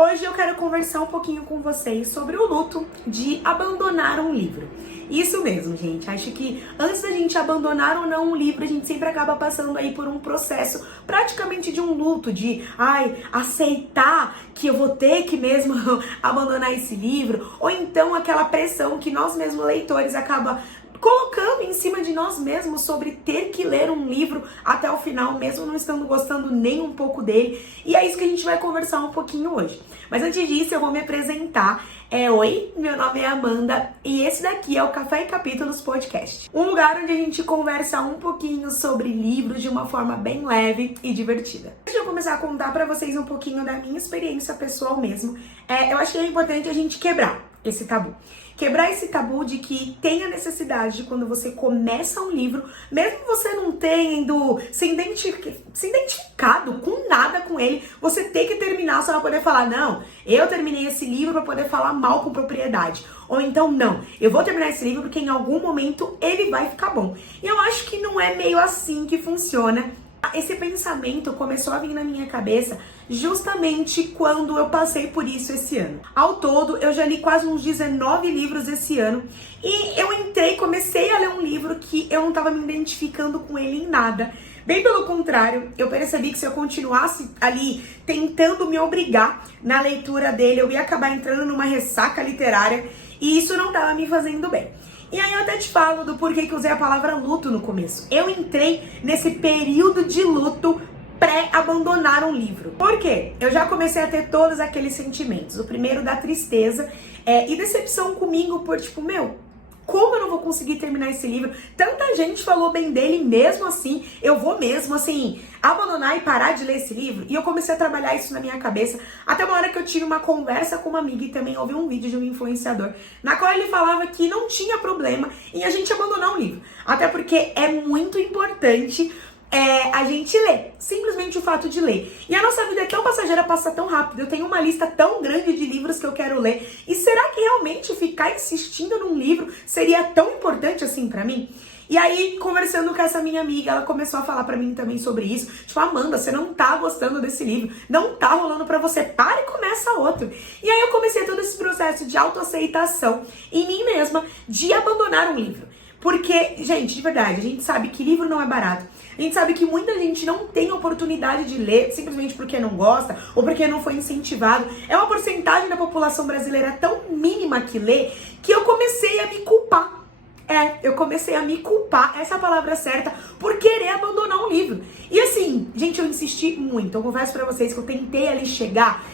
Hoje eu quero conversar um pouquinho com vocês sobre o luto de abandonar um livro. Isso mesmo, gente. Acho que antes da gente abandonar ou não um livro, a gente sempre acaba passando aí por um processo praticamente de um luto, de aceitar que eu vou ter que mesmo abandonar esse livro, ou então aquela pressão que nós mesmos leitores acaba colocando em cima de nós mesmos sobre ter que ler um livro até o final, mesmo não estando gostando nem um pouco dele. E é isso que a gente vai conversar um pouquinho hoje. Mas antes disso, eu vou me apresentar. Oi, meu nome é Amanda e esse daqui é o Café e Capítulos Podcast. Um lugar onde a gente conversa um pouquinho sobre livros de uma forma bem leve e divertida. Antes de eu começar a contar pra vocês um pouquinho da minha experiência pessoal mesmo, eu acho que é importante a gente quebrar esse tabu. Quebrar esse tabu de que tem a necessidade de quando você começa um livro, mesmo você não tendo se identificado com nada com ele, você tem que terminar só pra poder falar, não, eu terminei esse livro pra poder falar mal com propriedade. Ou então, não, eu vou terminar esse livro porque em algum momento ele vai ficar bom. E eu acho que não é meio assim que funciona. Esse pensamento começou a vir na minha cabeça justamente quando eu passei por isso esse ano. Ao todo, eu já li quase uns 19 livros esse ano e eu comecei a ler um livro que eu não estava me identificando com ele em nada. Bem pelo contrário, eu percebi que se eu continuasse ali tentando me obrigar na leitura dele, eu ia acabar entrando numa ressaca literária e isso não estava me fazendo bem. E aí eu até te falo do porquê que eu usei a palavra luto no começo. Eu entrei nesse período de luto pré-abandonar um livro. Por quê? Eu já comecei a ter todos aqueles sentimentos. O primeiro da tristeza e decepção comigo por como eu não vou conseguir terminar esse livro? Tanta gente falou bem dele, mesmo assim, eu vou mesmo, abandonar e parar de ler esse livro? E eu comecei a trabalhar isso na minha cabeça, até uma hora que eu tive uma conversa com uma amiga e também ouvi um vídeo de um influenciador, na qual ele falava que não tinha problema em a gente abandonar um livro. Até porque é muito importante a gente ler, simplesmente o fato de ler. E a nossa vida é tão passageira, passa tão rápido. Eu tenho uma lista tão grande de livros que eu quero ler. E será que realmente ficar insistindo num livro seria tão importante assim pra mim? E aí, conversando com essa minha amiga, ela começou a falar pra mim também sobre isso. Amanda, você não tá gostando desse livro, não tá rolando pra você, para e começa outro. E aí eu comecei todo esse processo de autoaceitação em mim mesma, de abandonar um livro. Porque, gente, de verdade, a gente sabe que livro não é barato. A gente sabe que muita gente não tem oportunidade de ler simplesmente porque não gosta ou porque não foi incentivado. É uma porcentagem da população brasileira tão mínima que lê que eu comecei a me culpar. Eu comecei a me culpar, essa é a palavra certa, por querer abandonar um livro. E assim, gente, eu insisti muito. Eu confesso pra vocês que eu tentei ali chegar,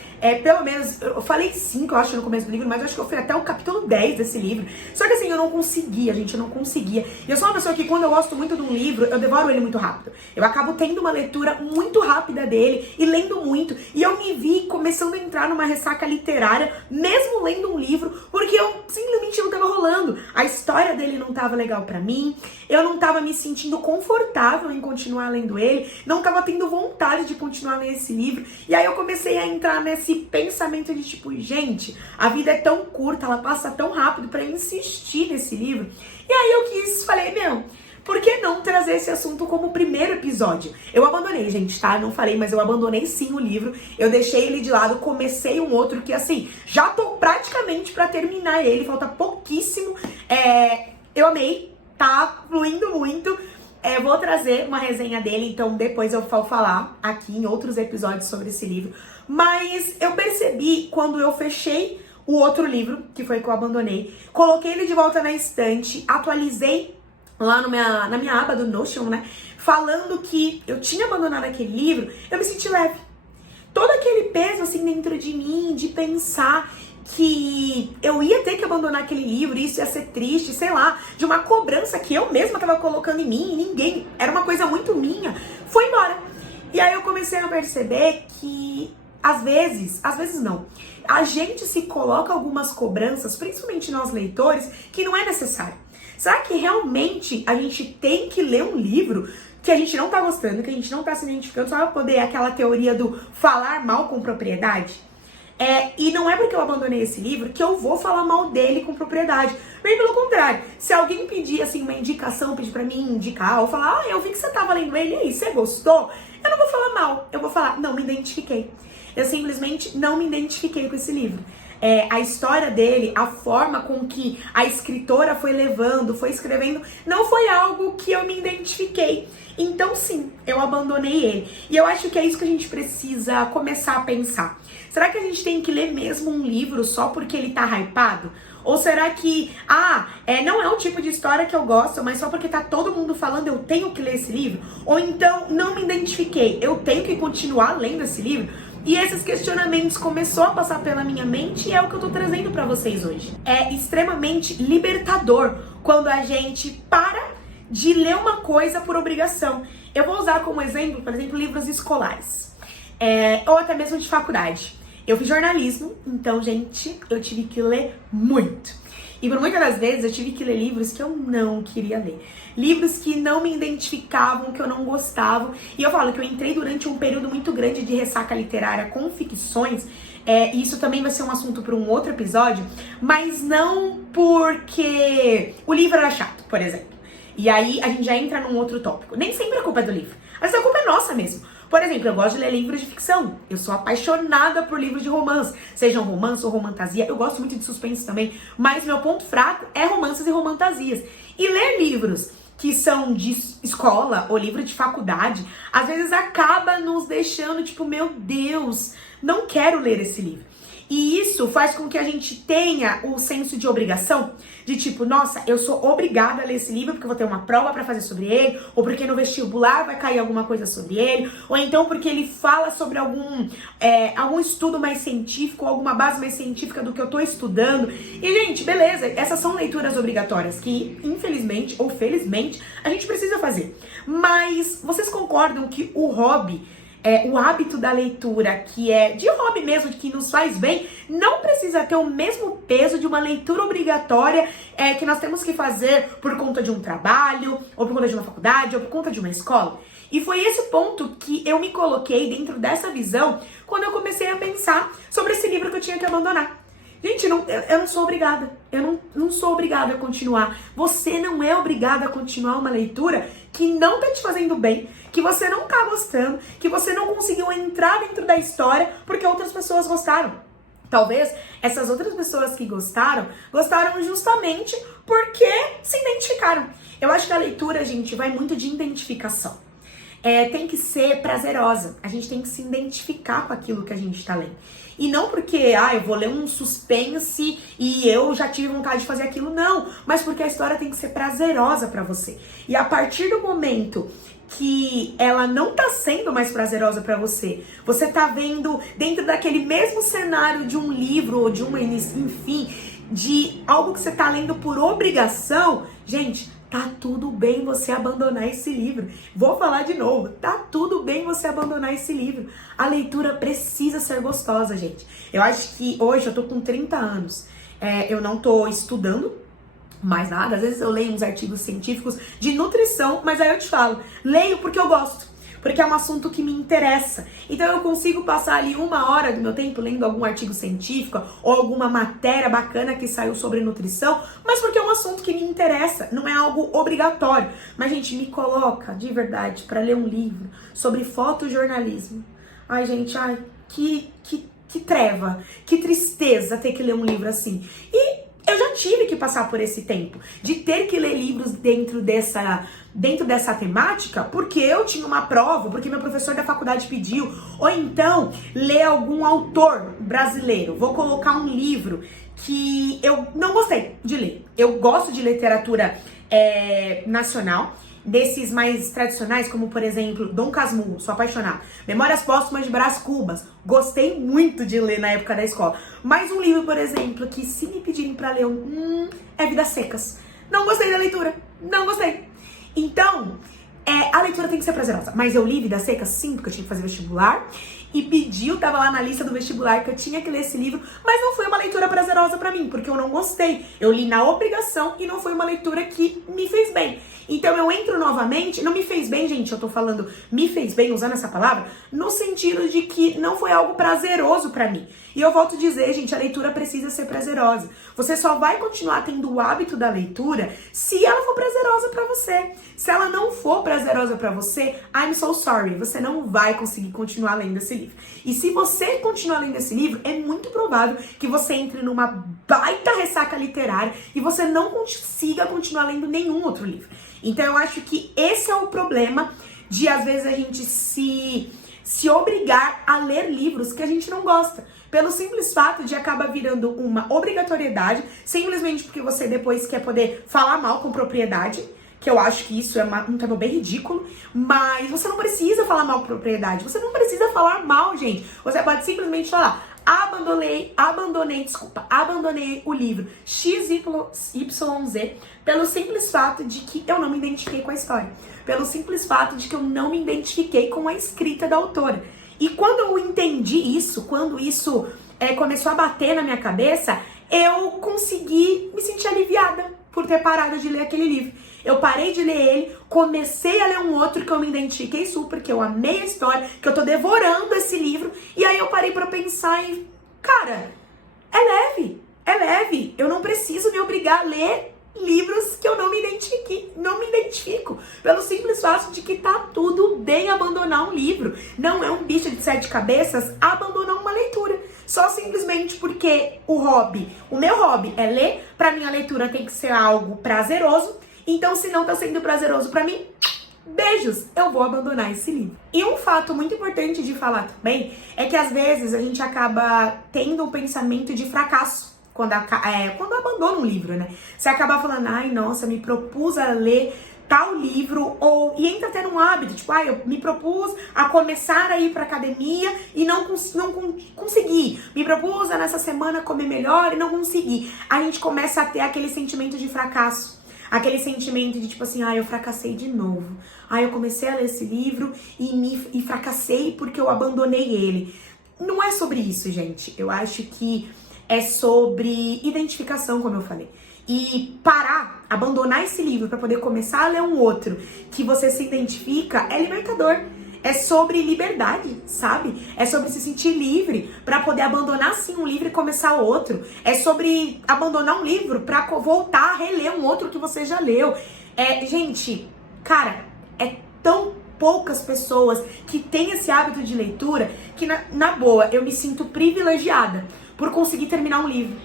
pelo menos, eu falei 5, eu acho, no começo do livro, mas eu acho que eu fui até o capítulo 10 desse livro. Só que assim, eu não conseguia, gente, eu não conseguia. E eu sou uma pessoa que quando eu gosto muito de um livro, eu devoro ele muito rápido. Eu acabo tendo uma leitura muito rápida dele e lendo muito. E eu me vi começando a entrar numa ressaca literária, mesmo lendo um livro, porque eu simplesmente não tava rolando. A história dele não tava legal pra mim, eu não tava me sentindo confortável em continuar lendo ele, não tava tendo vontade de continuar lendo esse livro. E aí eu comecei a entrar nesse pensamento de gente, a vida é tão curta, ela passa tão rápido pra eu insistir nesse livro. E aí eu falei, por que não trazer esse assunto como primeiro episódio? Eu abandonei, gente, tá? Não falei, mas eu abandonei sim o livro. Eu deixei ele de lado, comecei um outro que, já tô praticamente pra terminar ele. Falta pouquíssimo. Eu amei, tá fluindo muito. Vou trazer uma resenha dele, então depois eu vou falar aqui em outros episódios sobre esse livro. Mas eu percebi quando eu fechei o outro livro, que foi que eu abandonei, coloquei ele de volta na estante, atualizei lá na minha aba do Notion, né? Falando que eu tinha abandonado aquele livro, eu me senti leve. Todo aquele peso dentro de mim, de pensar que eu ia ter que abandonar aquele livro, isso ia ser triste, sei lá, de uma cobrança que eu mesma tava colocando em mim e ninguém, era uma coisa muito minha, foi embora. E aí eu comecei a perceber que às vezes não, a gente se coloca algumas cobranças, principalmente nós leitores, que não é necessário. Será que realmente a gente tem que ler um livro que a gente não tá gostando, que a gente não tá se identificando, só pra poder aquela teoria do falar mal com propriedade? E não é porque eu abandonei esse livro que eu vou falar mal dele com propriedade. Bem pelo contrário, se alguém pedir uma indicação, pedir pra mim indicar, ou falar, eu vi que você tava lendo ele, e aí, você gostou? Eu não vou falar mal, eu vou falar, não me identifiquei. eu simplesmente não me identifiquei com esse livro. A história dele, a forma com que a escritora foi levando, foi escrevendo, não foi algo que eu me identifiquei. Então sim, eu abandonei ele. E eu acho que é isso que a gente precisa começar a pensar. Será que a gente tem que ler mesmo um livro só porque ele tá hypado? Ou será que, não é o tipo de história que eu gosto, mas só porque tá todo mundo falando eu tenho que ler esse livro? Ou então, não me identifiquei, eu tenho que continuar lendo esse livro? E esses questionamentos começou a passar pela minha mente e é o que eu tô trazendo pra vocês hoje. É extremamente libertador quando a gente para de ler uma coisa por obrigação. Eu vou usar como exemplo, por exemplo, livros escolares. Ou até mesmo de faculdade. Eu fiz jornalismo, então, gente, eu tive que ler muito. E por muitas das vezes eu tive que ler livros que eu não queria ler. Livros que não me identificavam, que eu não gostava. E eu falo que eu entrei durante um período muito grande de ressaca literária com ficções. E isso também vai ser um assunto para um outro episódio. Mas não porque o livro era chato, por exemplo. E aí a gente já entra num outro tópico. Nem sempre a culpa é do livro. Às vezes a culpa é nossa mesmo. Por exemplo, eu gosto de ler livros de ficção. Eu sou apaixonada por livros de romance. Sejam romance ou romantasia. Eu gosto muito de suspense também. Mas meu ponto fraco é romances e romantasias. E ler livros que são de escola ou livro de faculdade, às vezes acaba nos deixando tipo, meu Deus, não quero ler esse livro. E isso faz com que a gente tenha o senso de obrigação, de tipo, nossa, eu sou obrigada a ler esse livro porque eu vou ter uma prova pra fazer sobre ele, ou porque no vestibular vai cair alguma coisa sobre ele, ou então porque ele fala sobre algum estudo mais científico, ou alguma base mais científica do que eu tô estudando. E, gente, beleza, essas são leituras obrigatórias que, infelizmente ou felizmente, a gente precisa fazer. Mas vocês concordam que o hobby, o hábito da leitura, que é de hobby mesmo, que nos faz bem, não precisa ter o mesmo peso de uma leitura obrigatória que nós temos que fazer por conta de um trabalho, ou por conta de uma faculdade, ou por conta de uma escola? E foi esse ponto que eu me coloquei dentro dessa visão quando eu comecei a pensar sobre esse livro que eu tinha que abandonar. Gente, eu não sou obrigada. Eu não sou obrigada a continuar. Você não é obrigada a continuar uma leitura que não tá te fazendo bem, que você não tá gostando, que você não conseguiu entrar dentro da história porque outras pessoas gostaram. Talvez essas outras pessoas que gostaram justamente porque se identificaram. Eu acho que a leitura, gente, vai muito de identificação. Tem que ser prazerosa. A gente tem que se identificar com aquilo que a gente tá lendo. E não porque, eu vou ler um suspense e eu já tive vontade de fazer aquilo, não. Mas porque a história tem que ser prazerosa pra você. E a partir do momento que ela não tá sendo mais prazerosa pra você, você tá vendo dentro daquele mesmo cenário de um livro ou de uma, enfim, de algo que você tá lendo por obrigação, gente, tá tudo bem você abandonar esse livro. Vou falar de novo, tá tudo bem você abandonar esse livro. A leitura precisa ser gostosa, gente. Eu acho que hoje eu tô com 30 anos, eu não tô estudando mais nada. Às vezes eu leio uns artigos científicos de nutrição, mas aí eu te falo, leio porque eu gosto. Porque é um assunto que me interessa. Então eu consigo passar ali 1 hora do meu tempo lendo algum artigo científico ou alguma matéria bacana que saiu sobre nutrição, mas porque é um assunto que me interessa, não é algo obrigatório. Mas, gente, me coloca, de verdade, para ler um livro sobre fotojornalismo. Ai, gente, que treva, que tristeza ter que ler um livro assim. E eu já tive que passar por esse tempo, de ter que ler livros dentro dessa temática, porque eu tinha uma prova, porque meu professor da faculdade pediu, ou então ler algum autor brasileiro. Vou colocar um livro que eu não gostei de ler. Eu gosto de literatura nacional, desses mais tradicionais, como por exemplo, Dom Casmurro, sou apaixonada. Memórias Póstumas de Brás Cubas, gostei muito de ler na época da escola. Mas um livro, por exemplo, que se me pedirem pra ler é Vidas Secas. Não gostei da leitura, não gostei. Então, a leitura tem que ser prazerosa. Mas eu li Vidas Secas, sim, porque eu tinha que fazer vestibular. E pediu, tava lá na lista do vestibular que eu tinha que ler esse livro, mas não foi uma leitura prazerosa pra mim, porque eu não gostei. Eu li na obrigação e não foi uma leitura que me fez bem. Então eu entro novamente, não me fez bem, gente, eu tô falando me fez bem, usando essa palavra, no sentido de que não foi algo prazeroso pra mim. E eu volto a dizer, gente, a leitura precisa ser prazerosa. Você só vai continuar tendo o hábito da leitura se ela for prazerosa pra você. Se ela não for prazerosa pra você, I'm so sorry, você não vai conseguir continuar lendo esse livro. livro. E se você continuar lendo esse livro, é muito provável que você entre numa baita ressaca literária e você não consiga continuar lendo nenhum outro livro. Então eu acho que esse é o problema de às vezes a gente se obrigar a ler livros que a gente não gosta. Pelo simples fato de acabar virando uma obrigatoriedade, simplesmente porque você depois quer poder falar mal com propriedade, que eu acho que isso é um termo bem ridículo, mas você não precisa falar mal com propriedade, você não precisa falar mal, gente. Você pode simplesmente falar, abandonei o livro XYZ pelo simples fato de que eu não me identifiquei com a história, pelo simples fato de que eu não me identifiquei com a escrita da autora. E quando eu entendi isso, quando isso começou a bater na minha cabeça, eu consegui me sentir aliviada por ter parado de ler aquele livro. Eu parei de ler ele, comecei a ler um outro que eu me identifiquei super, que eu amei a história, que eu tô devorando esse livro, e aí eu parei pra pensar e, cara, é leve, eu não preciso me obrigar a ler livros que eu não me identifico, pelo simples fato de que tá tudo bem abandonar um livro. Não é um bicho de 7 cabeças abandonar uma leitura, só simplesmente porque o meu hobby é ler, pra mim a leitura tem que ser algo prazeroso, então se não tá sendo prazeroso pra mim, beijos, eu vou abandonar esse livro. E um fato muito importante de falar também é que às vezes a gente acaba tendo um pensamento de fracasso quando abandona um livro, né? Você acaba falando, ai, nossa, me propus a ler tal livro, e entra até num hábito, tipo, eu me propus a começar a ir pra academia e não consegui. Me propus a nessa semana comer melhor e não consegui. A gente começa a ter aquele sentimento de fracasso. Aquele sentimento de tipo assim, eu fracassei de novo. Eu comecei a ler esse livro e fracassei porque eu abandonei ele. Não é sobre isso, gente. Eu acho que é sobre identificação, como eu falei. E abandonar esse livro para poder começar a ler um outro que você se identifica é libertador. É sobre liberdade, sabe? É sobre se sentir livre para poder abandonar sim um livro e começar outro. É sobre abandonar um livro para voltar a reler um outro que você já leu. Gente, cara, é tão poucas pessoas que têm esse hábito de leitura que, na boa, eu me sinto privilegiada por conseguir terminar um livro,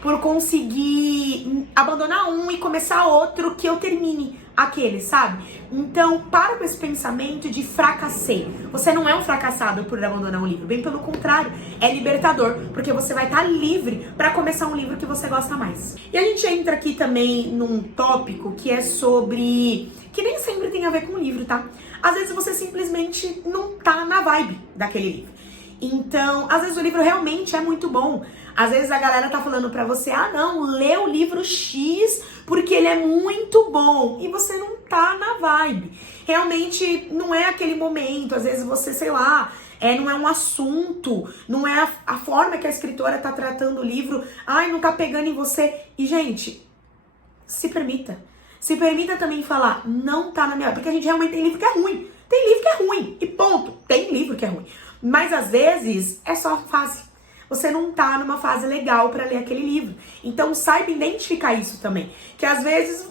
por conseguir abandonar um e começar outro que eu termine aquele, sabe? Então, para com esse pensamento de fracassei. Você não é um fracassado por abandonar um livro, bem pelo contrário, é libertador, porque você vai estar livre para começar um livro que você gosta mais. E a gente entra aqui também num tópico que é sobre... que nem sempre tem a ver com o livro, tá? Às vezes você simplesmente não tá na vibe daquele livro. Então, às vezes o livro realmente é muito bom. Às vezes a galera tá falando pra você, não, lê o livro X porque ele é muito bom. E você não tá na vibe. Realmente não é aquele momento. Às vezes você, sei lá, não é um assunto, não é a forma que a escritora tá tratando o livro. Não tá pegando em você. E, gente, se permita. Se permita também falar, não tá na minha... Porque a gente realmente tem livro que é ruim. Tem livro que é ruim. E ponto. Tem livro que é ruim. Mas às vezes é só fase. Você não tá numa fase legal pra ler aquele livro. Então saiba identificar isso também. Que às vezes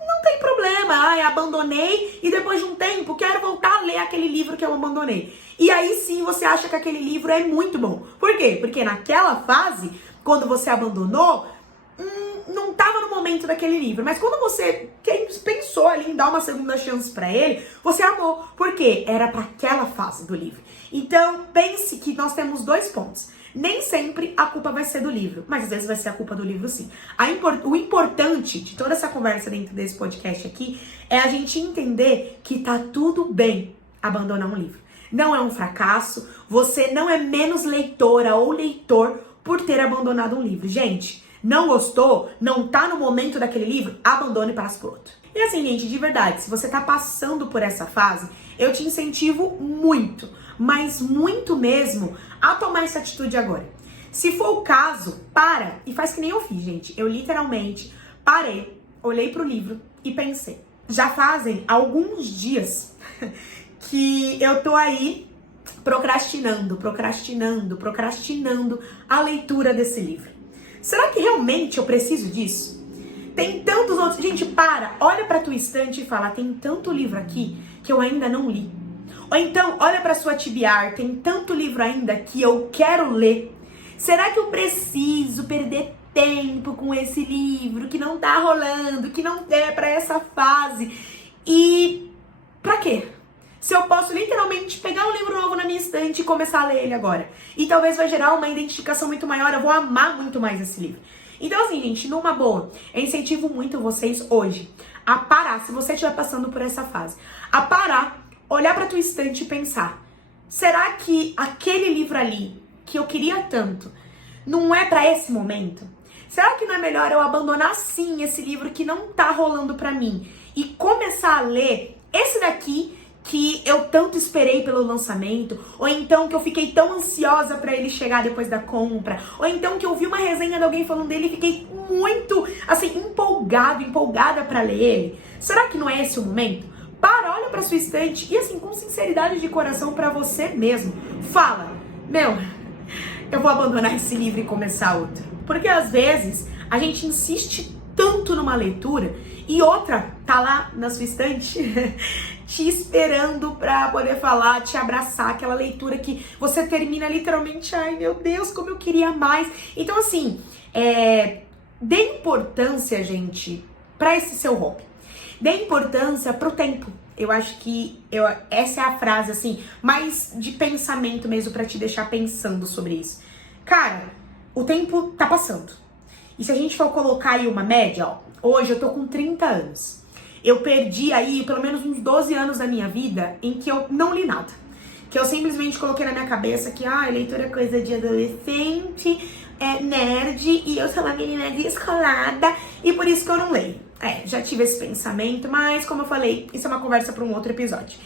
não tem problema. Abandonei e depois de um tempo quero voltar a ler aquele livro que eu abandonei. E aí sim você acha que aquele livro é muito bom. Por quê? Porque naquela fase, quando você abandonou, não tava no momento daquele livro. Mas quando você pensou ali em dar uma segunda chance pra ele, você amou. Por quê? Era pra aquela fase do livro. Então, pense que nós temos 2 pontos. Nem sempre a culpa vai ser do livro, mas às vezes vai ser a culpa do livro sim. O importante de toda essa conversa dentro desse podcast aqui é a gente entender que tá tudo bem abandonar um livro. Não é um fracasso, você não é menos leitora ou leitor por ter abandonado um livro. Gente, não gostou, não tá no momento daquele livro, abandone e passe pro outro. E assim, gente, de verdade, se você tá passando por essa fase, eu te incentivo muito, mas muito mesmo, a tomar essa atitude agora. Se for o caso, para e faz que nem eu fiz, gente. Eu literalmente parei, olhei pro livro e pensei. Já fazem alguns dias que eu tô aí procrastinando a leitura desse livro. Será que realmente eu preciso disso? Tem tantos outros... Gente, olha pra tua estante e fala, tem tanto livro aqui que eu ainda não li. Ou então, olha para sua TBR, tem tanto livro ainda que eu quero ler. Será que eu preciso perder tempo com esse livro que não tá rolando, que não é para essa fase? E pra quê? Se eu posso literalmente pegar um livro novo na minha estante e começar a ler ele agora. E talvez vai gerar uma identificação muito maior, eu vou amar muito mais esse livro. Então assim, gente, numa boa, eu incentivo muito vocês hoje a parar, se você estiver passando por essa fase, a parar, olhar pra tua estante e pensar, será que aquele livro ali, que eu queria tanto, não é pra esse momento? Será que não é melhor eu abandonar sim esse livro que não tá rolando pra mim e começar a ler esse daqui que eu tanto esperei pelo lançamento, ou então que eu fiquei tão ansiosa pra ele chegar depois da compra, ou então que eu vi uma resenha de alguém falando dele e fiquei muito, assim, empolgada pra ler ele? Será que não é esse o momento? Para, olha pra sua estante e assim, com sinceridade de coração pra você mesmo, fala, eu vou abandonar esse livro e começar outro. Porque às vezes a gente insiste tanto numa leitura e outra tá lá na sua estante te esperando pra poder falar, te abraçar, aquela leitura que você termina literalmente, ai meu Deus, como eu queria mais. Então assim, dê importância, gente, pra esse seu hobby. Dê importância pro tempo. Eu acho que essa é a frase, assim, mais de pensamento mesmo pra te deixar pensando sobre isso. Cara, o tempo tá passando. E se a gente for colocar aí uma média, ó, hoje eu tô com 30 anos. Eu perdi aí pelo menos uns 12 anos da minha vida em que eu não li nada. Que eu simplesmente coloquei na minha cabeça que, leitura é coisa de adolescente, é nerd, e eu sou uma menina descolada, e por isso que eu não leio. Já tive esse pensamento, mas como eu falei, isso é uma conversa para um outro episódio.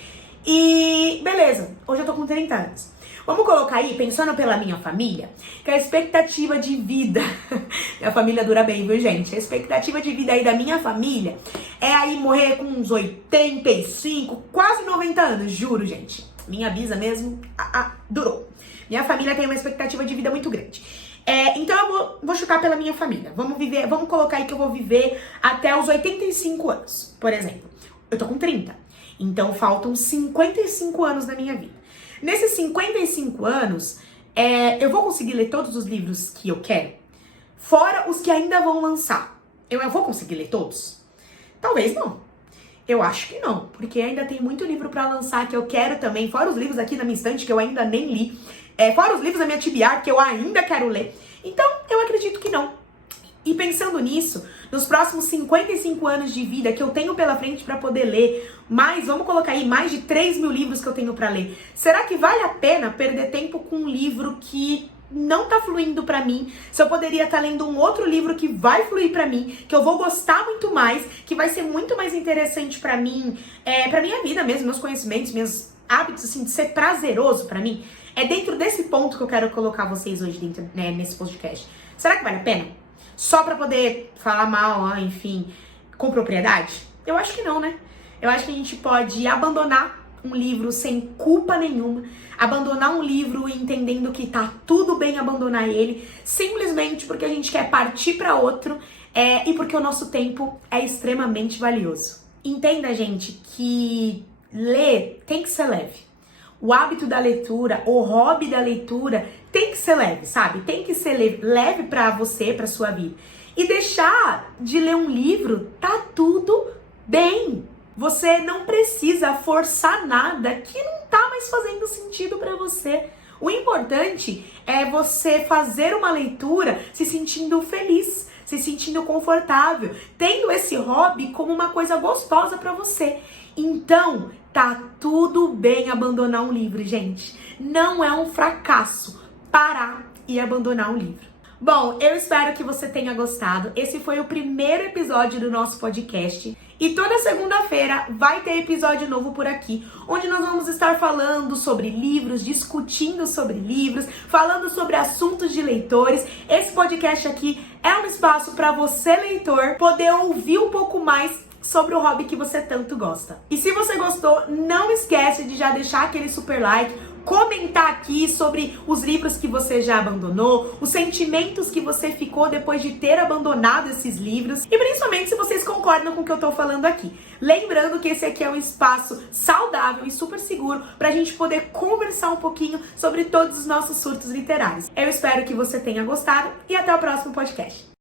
E beleza, hoje eu tô com 30 anos. Vamos colocar aí, pensando pela minha família, que a expectativa de vida... Minha família dura bem, viu, gente? A expectativa de vida aí da minha família é aí morrer com uns 85, quase 90 anos, juro, gente. Minha bisa mesmo, durou. Minha família tem uma expectativa de vida muito grande. Então eu vou chutar pela minha família. Vamos colocar aí que eu vou viver até os 85 anos, por exemplo. Eu tô com 30. Então faltam 55 anos da minha vida. Nesses 55 anos, eu vou conseguir ler todos os livros que eu quero? Fora os que ainda vão lançar. Eu vou conseguir ler todos? Talvez não. Eu acho que não, porque ainda tem muito livro pra lançar que eu quero também, fora os livros aqui na minha estante que eu ainda nem li, fora os livros da minha TBR que eu ainda quero ler. Então, eu acredito que não. E pensando nisso, nos próximos 55 anos de vida que eu tenho pela frente pra poder ler, vamos colocar aí, mais de 3 mil livros que eu tenho pra ler, será que vale a pena perder tempo com um livro que não tá fluindo pra mim, se eu poderia estar lendo um outro livro que vai fluir pra mim, que eu vou gostar muito mais, que vai ser muito mais interessante pra mim, pra minha vida mesmo, meus conhecimentos, meus hábitos, assim, de ser prazeroso pra mim? É dentro desse ponto que eu quero colocar vocês hoje dentro, nesse podcast. Será que vale a pena? Só pra poder falar mal, enfim, com propriedade? Eu acho que não, né? Eu acho que a gente pode abandonar um livro sem culpa nenhuma, abandonar um livro entendendo que tá tudo bem abandonar ele, simplesmente porque a gente quer partir pra outro, e porque o nosso tempo é extremamente valioso. Entenda, gente, que ler tem que ser leve. O hábito da leitura, o hobby da leitura tem que ser leve, sabe? Tem que ser leve pra você, pra sua vida. E deixar de ler um livro, tá tudo bem. Você não precisa forçar nada que não tá mais fazendo sentido pra você. O importante é você fazer uma leitura se sentindo feliz, se sentindo confortável, tendo esse hobby como uma coisa gostosa pra você. Então, tá tudo bem abandonar um livro, gente. Não é um fracasso parar e abandonar um livro. Bom, eu espero que você tenha gostado. Esse foi o primeiro episódio do nosso podcast. E toda segunda-feira vai ter episódio novo por aqui, onde nós vamos estar falando sobre livros, discutindo sobre livros, falando sobre assuntos de leitores. Esse podcast aqui é um espaço para você, leitor, poder ouvir um pouco mais sobre o hobby que você tanto gosta. E se você gostou, não esquece de já deixar aquele super like, comentar aqui sobre os livros que você já abandonou, os sentimentos que você ficou depois de ter abandonado esses livros e principalmente se vocês concordam com o que eu tô falando aqui. Lembrando que esse aqui é um espaço saudável e super seguro pra gente poder conversar um pouquinho sobre todos os nossos surtos literários. Eu espero que você tenha gostado e até o próximo podcast.